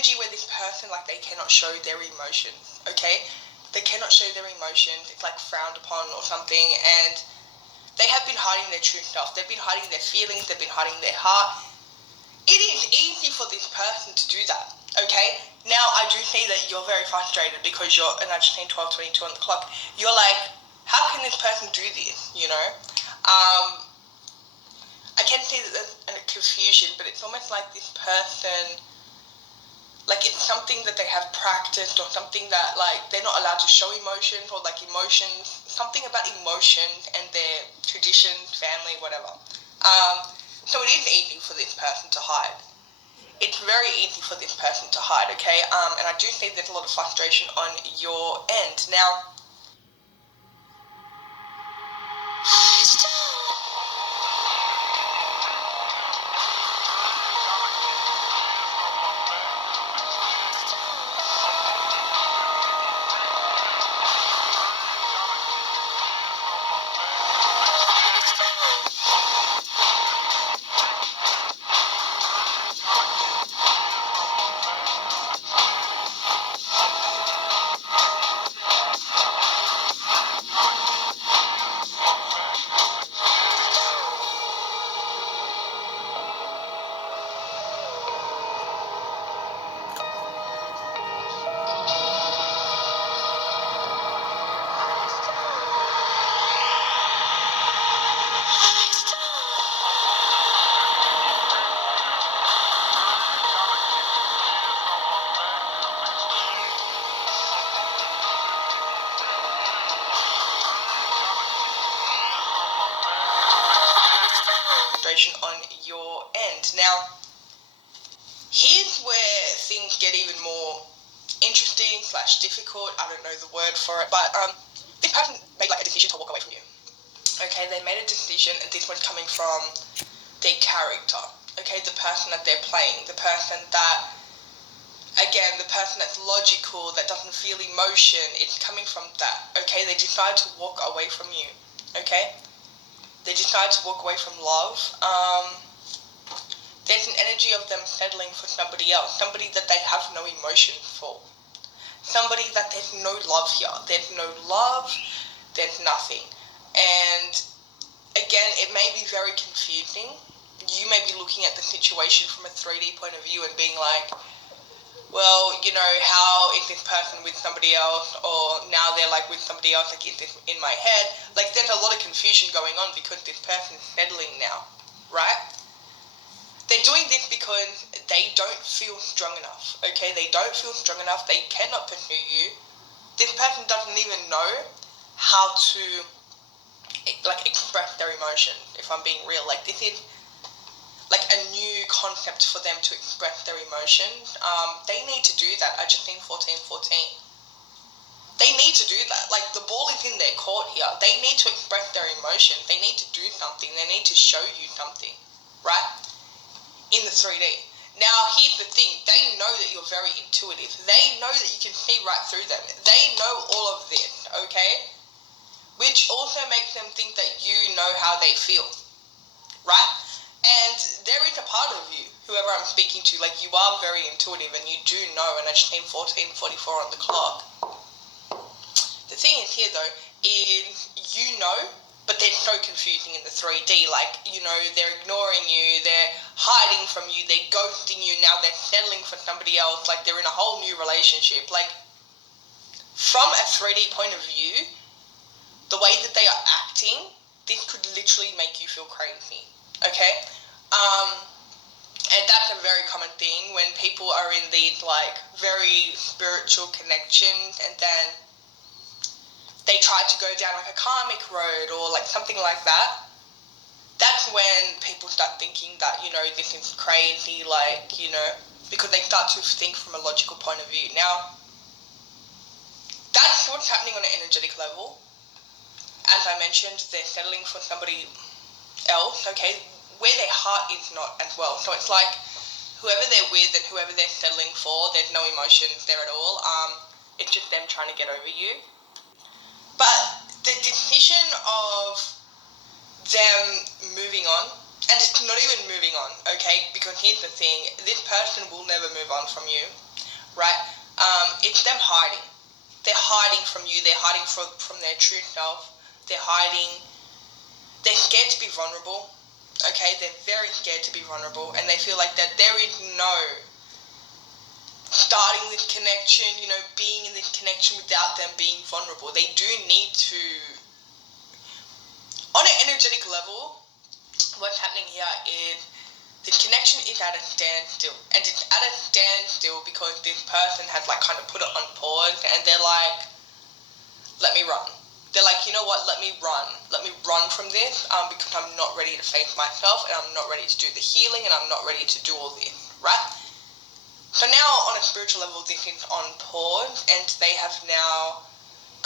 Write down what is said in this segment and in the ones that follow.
energy where this person, like, they cannot show their emotions, okay? They cannot show their emotions. It's like frowned upon or something, and they have been hiding their true self. They've been hiding their feelings. They've been hiding their heart. It is easy for this person to do that, okay? Now, I do see that you're very frustrated because you're, and I just seen 12:22 on the clock, you're like, how can this person do this, you know? I can see that there's a confusion, but it's almost like this person, like, it's something that they have practiced or something that, like, they're not allowed to show emotions or, like, emotions, something about emotions and their traditions, family, whatever. So it is easy for this person to hide. It's very easy for this person to hide, okay? And I do see there's a lot of frustration on your end. Now, on your end. Now, here's where things get even more interesting / difficult. I don't know the word for it, but this person made like a decision to walk away from you. Okay, they made a decision, and this one's coming from their character. Okay, the person that they're playing, the person that, again, the person that's logical, that doesn't feel emotion. It's coming from that. Okay, they decide to walk away from you. Okay. They decide to walk away from love. There's an energy of them settling for somebody else, somebody that they have no emotion for, somebody that there's no love here. There's no love, there's nothing. And again, it may be very confusing. You may be looking at the situation from a 3D point of view and being like, well, you know, how is this person with somebody else, or now they're like with somebody else, like, is this in my head? Like, there's a lot of confusion going on because this person's settling now, right? They're doing this because they don't feel strong enough, okay? They don't feel strong enough. They cannot pursue you. This person doesn't even know how to, like, express their emotions, if I'm being real. Like, this is like a new concept for them to express their emotions. They need to do that. I just think 14. They need to do that. Like, the ball is in their court here. They need to express their emotions. They need to do something. They need to show you something, right? In the 3D. Now, here's the thing. They know that you're very intuitive. They know that you can see right through them. They know all of this, okay? Which also makes them think that you know how they feel, right? And there is a part of you, whoever I'm speaking to, like, you are very intuitive and you do know, and I just named 14:44 on the clock. The thing is here, though, is you know, but they're so confusing in the 3D. Like, you know, they're ignoring you, they're hiding from you, they're ghosting you, now they're settling for somebody else, like they're in a whole new relationship. Like, from a 3D point of view, the way that they are acting, this could literally make you feel crazy. Okay? And that's a very common thing when people are in these, like, very spiritual connections, and then they try to go down, like, a karmic road or, like, something like that. That's when people start thinking that, you know, this is crazy, like, you know, because they start to think from a logical point of view. Now, that's what's happening on an energetic level. As I mentioned, they're settling for somebody else, okay, where their heart is not as well. So it's like whoever they're with and whoever they're settling for, there's no emotions there at all. It's just them trying to get over you. But the decision of them moving on, and it's not even moving on, okay, because here's the thing, this person will never move on from you. right? It's them hiding. They're hiding from you. They're hiding from their true self. They're hiding. They're scared to be vulnerable. Okay, they're very scared to be vulnerable, and they feel like that there is no starting this connection, being in this connection without them being vulnerable. They do need to, on an energetic level, what's happening here is the connection is at a standstill, and it's at a standstill because this person has kind of put it on pause, and they're like, let me run. They're like, you know what, let me run from this, because I'm not ready to face myself, and I'm not ready to do the healing, and I'm not ready to do all this, right? So now, on a spiritual level, this is on pause, and they have now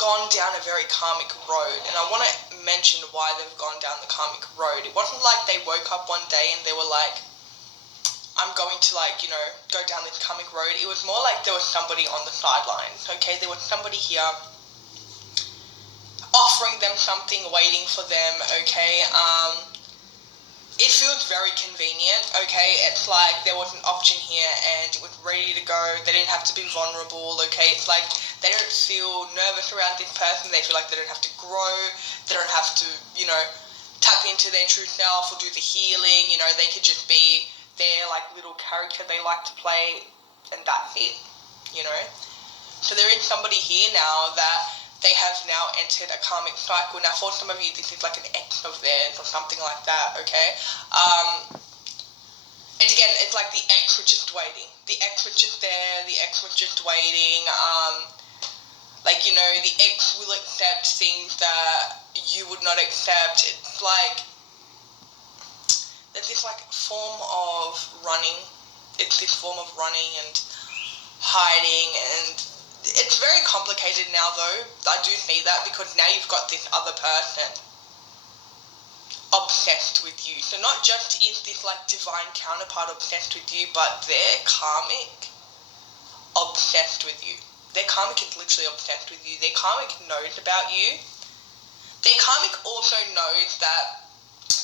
gone down a very karmic road, and I want to mention why they've gone down the karmic road. It wasn't like they woke up one day and they were like, I'm going to go down this karmic road. It was more like there was somebody on the sidelines, okay? There was somebody here offering them something, waiting for them, okay? It feels very convenient, okay? It's like there was an option here and it was ready to go. They didn't have to be vulnerable, okay? It's like they don't feel nervous around this person. They feel like they don't have to grow. They don't have to, tap into their true self or do the healing. They could just be their little character they like to play, and that's it, So there is somebody here now that they have now entered a karmic cycle. Now, for some of you, this is like an ex of theirs or something like that, okay? And again, it's like the ex was just waiting. The ex was just there. The ex was just waiting. The ex will accept things that you would not accept. It's like there's this form of running. It's this form of running and hiding, and it's very complicated now, though. I do see that because now you've got this other person obsessed with you. So not just is this divine counterpart obsessed with you, but their karmic obsessed with you. Their karmic is literally obsessed with you. Their karmic knows about you. Their karmic also knows that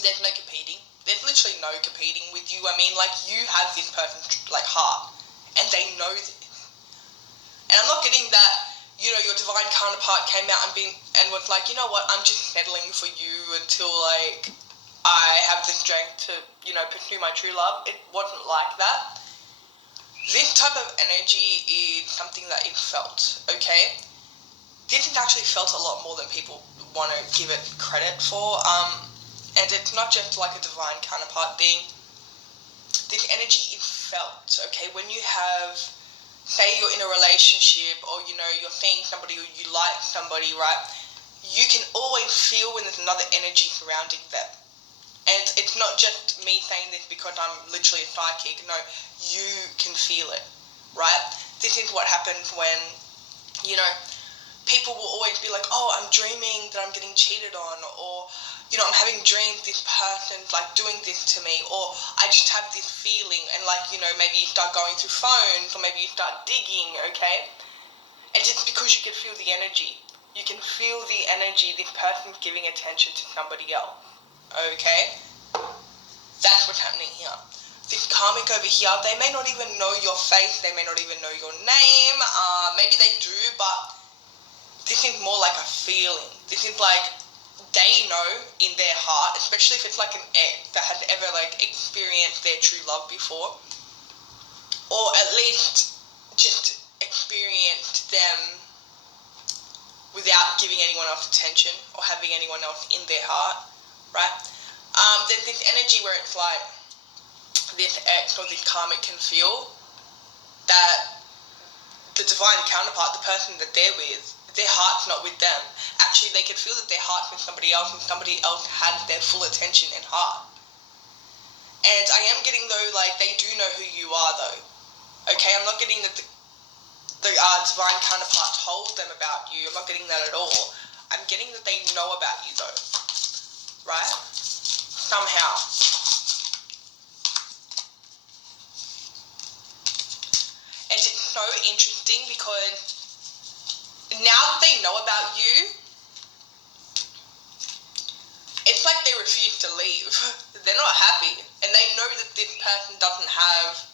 there's no competing. There's literally no competing with you. I mean, you have this person's heart, and they know this. And I'm not getting that, your divine counterpart came out and was like, you know what, I'm just settling for you until, I have the strength to, pursue my true love. It wasn't like that. This type of energy is something that is felt, okay? This is actually felt a lot more than people want to give it credit for. And it's not just a divine counterpart thing. This energy is felt, okay? When you have, say you're in a relationship or, you're seeing somebody or you like somebody, right? You can always feel when there's another energy surrounding them. And it's not just me saying this because I'm literally a psychic. No, you can feel it, right? This is what happens when, people will always be like, oh, I'm dreaming that I'm getting cheated on, or, I'm having dreams this person's doing this to me, or I just have this feeling, and maybe you start going through phones, or maybe you start digging, okay? And it's because you can feel the energy. You can feel the energy this person's giving attention to somebody else, okay? That's what's happening here. This karmic over here, they may not even know your face, they may not even know your name, maybe they do, but this is more like a feeling. This is they know in their heart, especially if it's an ex that has ever experienced their true love before, or at least just experienced them without giving anyone else attention or having anyone else in their heart, right? There's this energy where it's this ex or this karmic can feel that the divine counterpart, the person that they're with, their heart's not with them. Actually, they could feel that their heart's with somebody else and somebody else has their full attention and heart. And I am getting, though, they do know who you are, though. Okay, I'm not getting that the divine counterpart told them about you. I'm not getting that at all. I'm getting that they know about you, though. Right? Somehow. And it's so interesting because now that they know about you, it's like they refuse to leave. They're not happy. And they know that this person doesn't have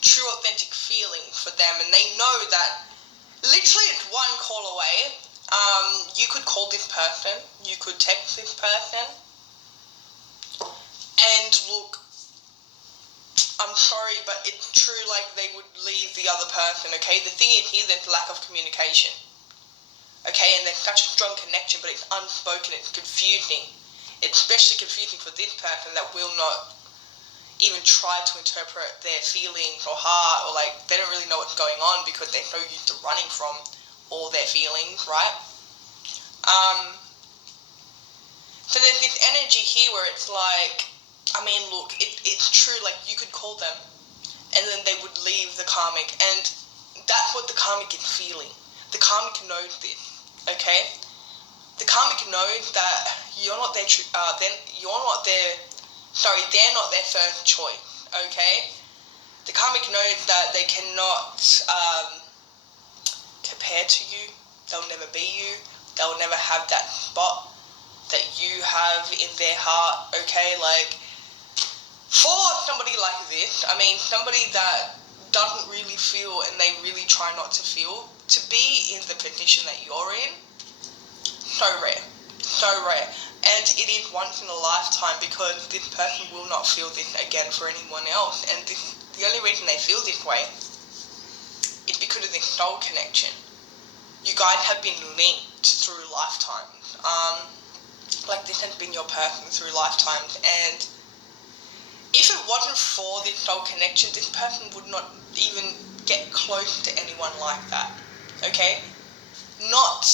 true authentic feeling for them, and they know that literally it's one call away. You could call this person, you could text this person, and look, I'm sorry, but it's true, like, they would leave the other person, okay? The thing is here, there's lack of communication, okay? And there's such a strong connection, but it's unspoken, it's confusing. It's especially confusing for this person that will not even try to interpret their feelings or heart, or, like, they don't really know what's going on because they're so used to running from all their feelings, right? So there's this energy here where it's like, I mean, look, it's true, like, you could call them, and then they would leave the karmic, and that's what the karmic is feeling. The karmic knows this, okay? The karmic knows that they're not their first choice, okay? The karmic knows that they cannot compare to you, they'll never be you, they'll never have that spot that you have in their heart, okay? Like, for somebody like this, I mean, somebody that doesn't really feel and they really try not to feel, to be in the position that you're in, so rare. And it is once in a lifetime, because this person will not feel this again for anyone else. And the only reason they feel this way is because of this soul connection. You guys have been linked through lifetimes. Like, this has been your person through lifetimes, and if it wasn't for this soul connection, this person would not even get close to anyone like that, okay? Not,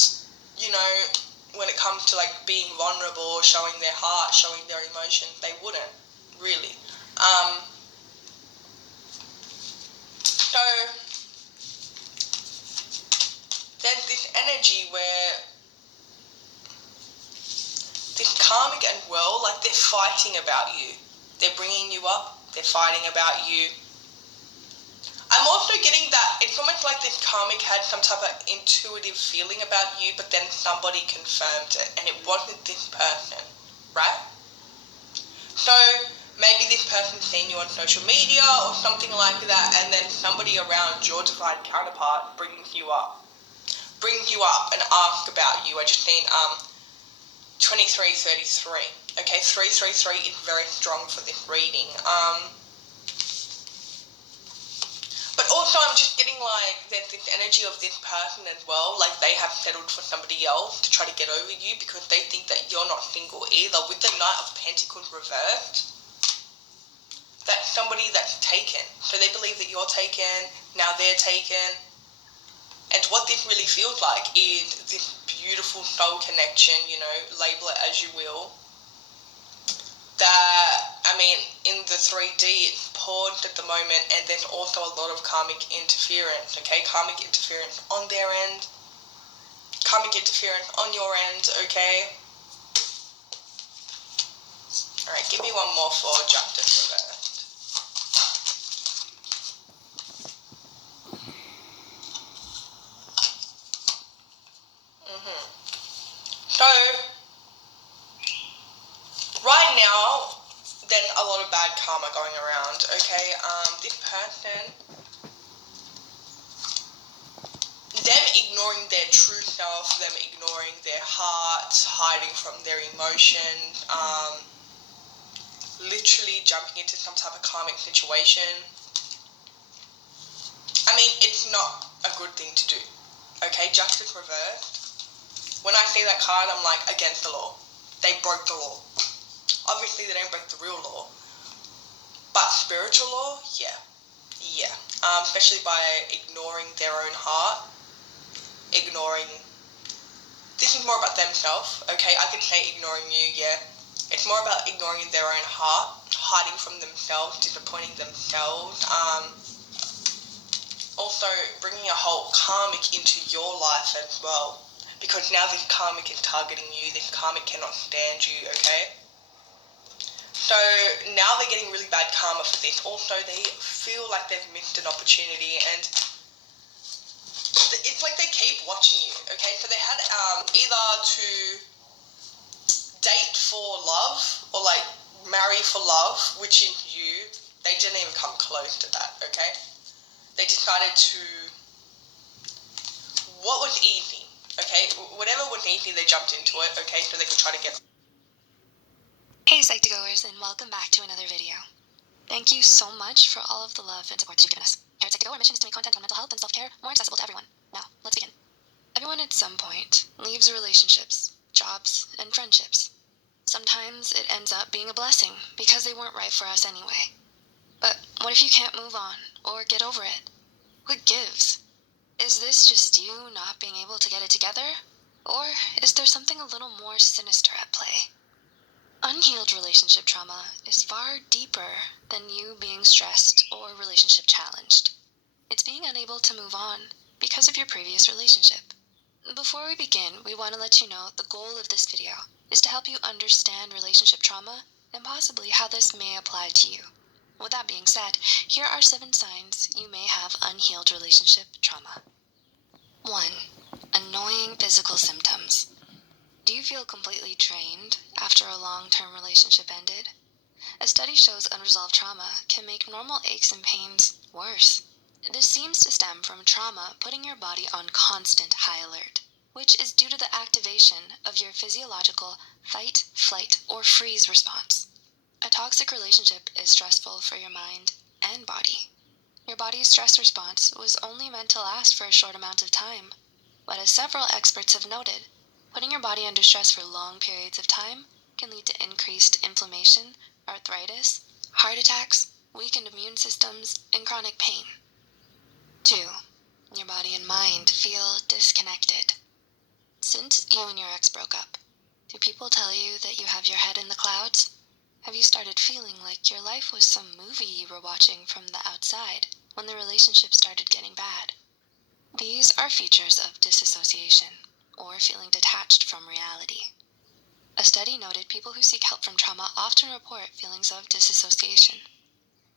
when it comes to, like, being vulnerable, showing their heart, showing their emotions, they wouldn't, really. So, there's this energy where this karmic and well, like, they're fighting about you. They're bringing you up, they're fighting about you. I'm also getting that it's almost like this karmic had some type of intuitive feeling about you, but then somebody confirmed it, and it wasn't this person, right? So maybe this person seen you on social media or something like that, and then somebody around your divine counterpart brings you up and asks about you. I just seen 2333. Okay, 333 is very strong for this reading. But also I'm just getting, like, there's this energy of this person as well, like they have settled for somebody else to try to get over you because they think that you're not single either. With the Knight of Pentacles reversed, that's somebody that's taken. So they believe that you're taken, now they're taken. And what this really feels like is this beautiful soul connection, label it as you will. That, I mean, in the 3D, it's paused at the moment, and there's also a lot of karmic interference, okay? Karmic interference on their end, karmic interference on your end, okay? Alright, give me one more for justice reversed. So, right now, there's a lot of bad karma going around, okay? This person, them ignoring their true self, them ignoring their heart, hiding from their emotions, literally jumping into some type of karmic situation. I mean, it's not a good thing to do, okay? Justice reversed. When I see that card, I'm like, against the law. They broke the law. Obviously, they don't break the real law. But spiritual law, yeah. Especially by ignoring their own heart. This is more about themselves, okay? I could say ignoring you, yeah. It's more about ignoring their own heart, hiding from themselves, disappointing themselves. Also, bringing a whole karmic into your life as well. Because now this karmic is targeting you, this karmic cannot stand you, okay? So now they're getting really bad karma for this. Also, they feel like they've missed an opportunity, and it's like they keep watching you, okay? So they had either to date for love or, like, marry for love, which in you, they didn't even come close to that, okay? They decided to, what was easy, okay? Whatever was easy, they jumped into it, okay? So they could try to get... Hey Psych2Goers, and welcome back to another video. Thank you so much for all of the love and support that you've given us. Here at Psych2Go, our mission is to make content on mental health and self-care more accessible to everyone. Now, let's begin. Everyone at some point leaves relationships, jobs, and friendships. Sometimes it ends up being a blessing because they weren't right for us anyway. But what if you can't move on or get over it? What gives? Is this just you not being able to get it together? Or is there something a little more sinister at play? Unhealed relationship trauma is far deeper than you being stressed or relationship challenged. It's being unable to move on because of your previous relationship. Before we begin, we want to let you know the goal of this video is to help you understand relationship trauma and possibly how this may apply to you. With that being said, here are 7 signs you may have unhealed relationship trauma. 1. Annoying physical symptoms. Do you feel completely drained after a long-term relationship ended? A study shows unresolved trauma can make normal aches and pains worse. This seems to stem from trauma putting your body on constant high alert, which is due to the activation of your physiological fight, flight, or freeze response. A toxic relationship is stressful for your mind and body. Your body's stress response was only meant to last for a short amount of time, but as several experts have noted, putting your body under stress for long periods of time can lead to increased inflammation, arthritis, heart attacks, weakened immune systems, and chronic pain. 2. Your body and mind feel disconnected. Since you and your ex broke up, do people tell you that you have your head in the clouds? Have you started feeling like your life was some movie you were watching from the outside when the relationship started getting bad? These are features of disassociation, or feeling detached from reality. A study noted people who seek help from trauma often report feelings of disassociation.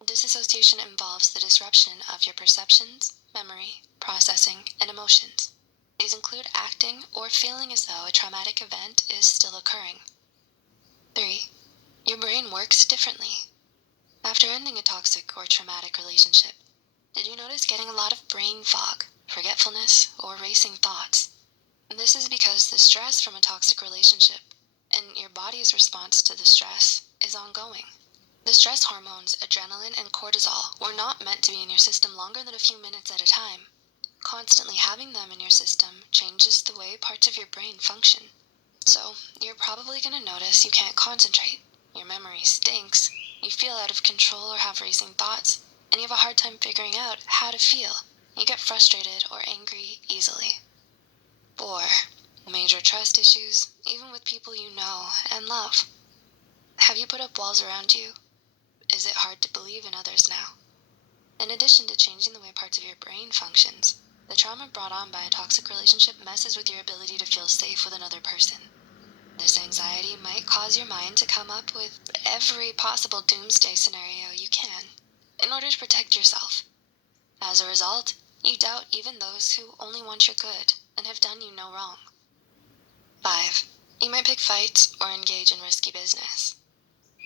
Disassociation involves the disruption of your perceptions, memory, processing, and emotions. These include acting or feeling as though a traumatic event is still occurring. 3. Your brain works differently. After ending a toxic or traumatic relationship, did you notice getting a lot of brain fog, forgetfulness, or racing thoughts? This is because the stress from a toxic relationship and your body's response to the stress is ongoing. The stress hormones adrenaline and cortisol were not meant to be in your system longer than a few minutes at a time. Constantly having them in your system changes the way parts of your brain function. So, you're probably going to notice you can't concentrate, your memory stinks, you feel out of control or have racing thoughts, and you have a hard time figuring out how to feel. You get frustrated or angry easily. 4. Major trust issues, even with people you know and love. Have you put up walls around you? Is it hard to believe in others now? In addition to changing the way parts of your brain functions, the trauma brought on by a toxic relationship messes with your ability to feel safe with another person. This anxiety might cause your mind to come up with every possible doomsday scenario you can in order to protect yourself. As a result, you doubt even those who only want your good and have done you no wrong. 5. You might pick fights or engage in risky business.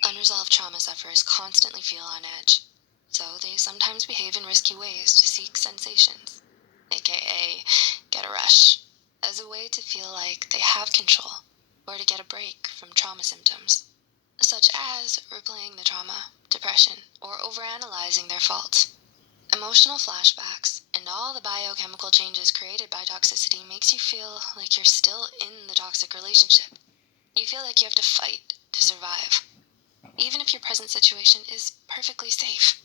Unresolved trauma sufferers constantly feel on edge, so they sometimes behave in risky ways to seek sensations, aka get a rush, as a way to feel like they have control or to get a break from trauma symptoms, such as replaying the trauma, depression, or overanalyzing their faults. Emotional flashbacks and all the biochemical changes created by toxicity makes you feel like you're still in the toxic relationship. You feel like you have to fight to survive, even if your present situation is perfectly safe.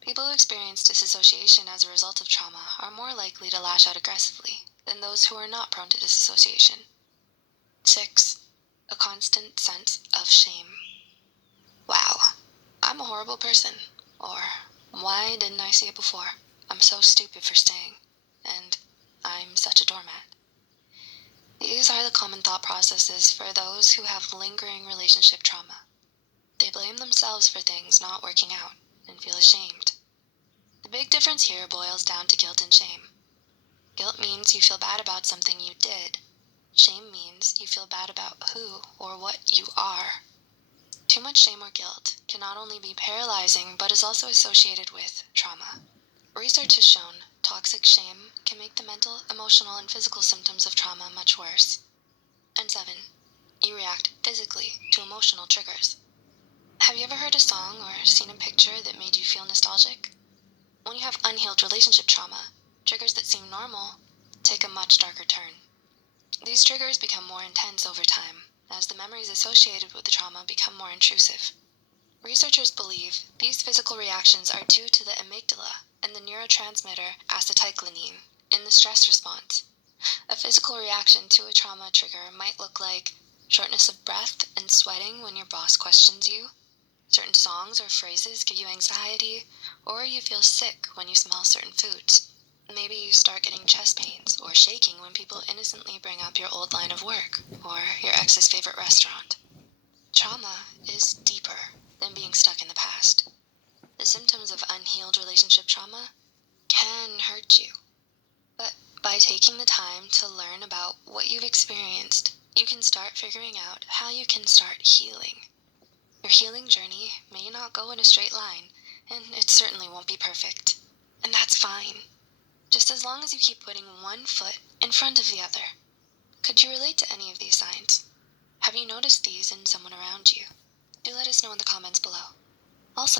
People who experience disassociation as a result of trauma are more likely to lash out aggressively than those who are not prone to disassociation. 6. A constant sense of shame. Wow, I'm a horrible person. Or, why didn't I see it before? I'm so stupid for staying. And I'm such a doormat. These are the common thought processes for those who have lingering relationship trauma. They blame themselves for things not working out and feel ashamed. The big difference here boils down to guilt and shame. Guilt means you feel bad about something you did. Shame means you feel bad about who or what you are. Too much shame or guilt can not only be paralyzing but is also associated with trauma. Research has shown toxic shame can make the mental, emotional, and physical symptoms of trauma much worse. And 7. You react physically to emotional triggers. Have you ever heard a song or seen a picture that made you feel nostalgic? When you have unhealed relationship trauma, triggers that seem normal take a much darker turn. These triggers become more intense over time, as the memories associated with the trauma become more intrusive. Researchers believe these physical reactions are due to the amygdala and the neurotransmitter acetylcholine in the stress response. A physical reaction to a trauma trigger might look like shortness of breath and sweating when your boss questions you. Certain songs or phrases give you anxiety, or you feel sick when you smell certain foods. Maybe you start getting chest pains or shaking when people innocently bring up your old line of work or your ex's favorite restaurant. Trauma is deeper than being stuck in the past. The symptoms of unhealed relationship trauma can hurt you. But by taking the time to learn about what you've experienced, you can start figuring out how you can start healing. Your healing journey may not go in a straight line, and it certainly won't be perfect. And that's fine, just as long as you keep putting one foot in front of the other. Could you relate to any of these signs? Have you noticed these in someone around you? Do let us know in the comments below. Also,